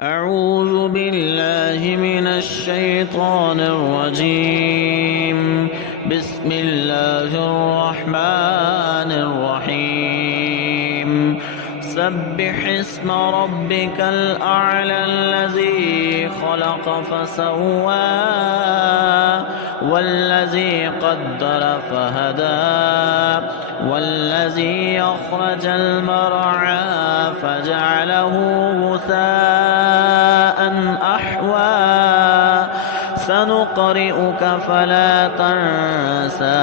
أعوذ بالله من الشيطان الرجيم. بسم الله الرحمن الرحيم. سبح اسم ربك الأعلى الذي خلق فسوى والذي قدر فهدى والذي أخرج المرعى فجعله غثاء أحوى سنقرئك فلا تنسى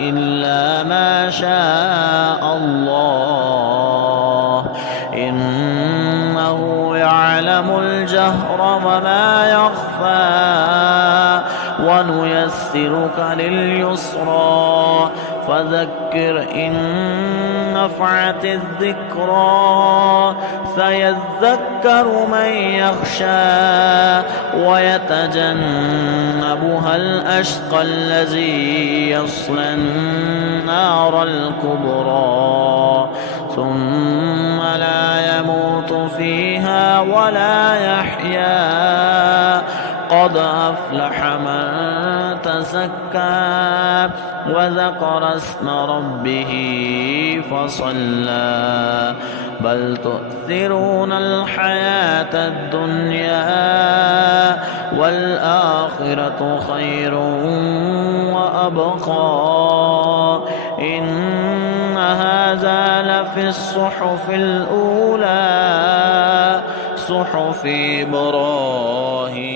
إلا ما شاء الله إنه يعلم الجهر وما يخفى ونيسرك لليسرى فذكر إن نفعت الذكرى سيذكر من يخشى ويتجنبها الأشقى الذي يصلى النار الكبرى ثم لا يموت فيها ولا يحيا قد أفلح من تزكى وذكر اسم ربه فصلى بل تؤثرون الحياة الدنيا والآخرة خير وأبقى إن هذا لفي الصحف الأولى صحف إبراهيم